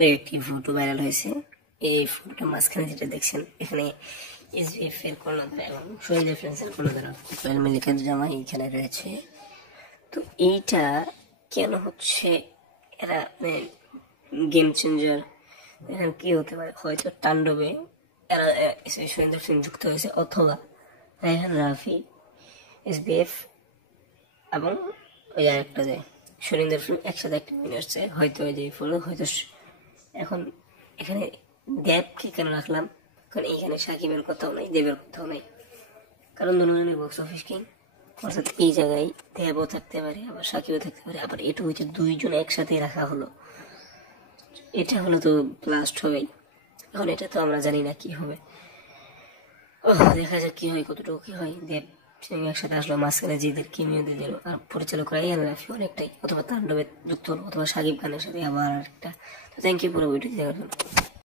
একটি photo viral হয়েছে। এই ফটোটা মাঝখানে যেটা দেখছেন, এখানে এসবিএফ এর কর্ণধার এবং শহীদ ফ্রেন্সের কর্ণধার রয়্যাল মালিকের জামা এখানে রয়েছে। তো এইটা কেন হচ্ছে, এরা গেম চেঞ্জার, এখানে কি হতে পারে? হয়তো তাণ্ডবে এরা শহীদ ফ্রেন্স যুক্ত হয়েছে, অথবা রায়হান রাফি, এসবিএফ এবং ওই আরেকটা যে সুরিন্দর ফিল্ম একসাথে একটা মিলে আসছে, হয়তো ওই যে ফলো হয়তো। এখন এখানে দেবকে কেন রাখলাম? কারণ এইখানে সাকিবের কথাও নাই, দেবের কথাও নাই, কারণ দুজনের বক্স অফিস কিং। অর্থাৎ এই জায়গায় দেবও থাকতে পারে, আবার সাকিবও থাকতে পারে, আবার এটা হচ্ছে দুইজন একসাথে রাখা হলো, এটা হলো তো ব্লাস্ট হবেই। এখন এটা তো আমরা জানি না কি হবে, দেখা যাক কি হয়, কতটুকু কি হয়। দেব একসাথে আসলো, মাঝখানে জিদের কিমিও দিয়ে দিল, আর পরিচালক রায়হান রাফি অনেকটাই, অথবা তাণ্ডবে যুক্ত হলো, অথবা সাকিব খানের সাথে আবার একটা। তো থ্যাংক ইউ পুরো ভিডিও দেখার জন্য।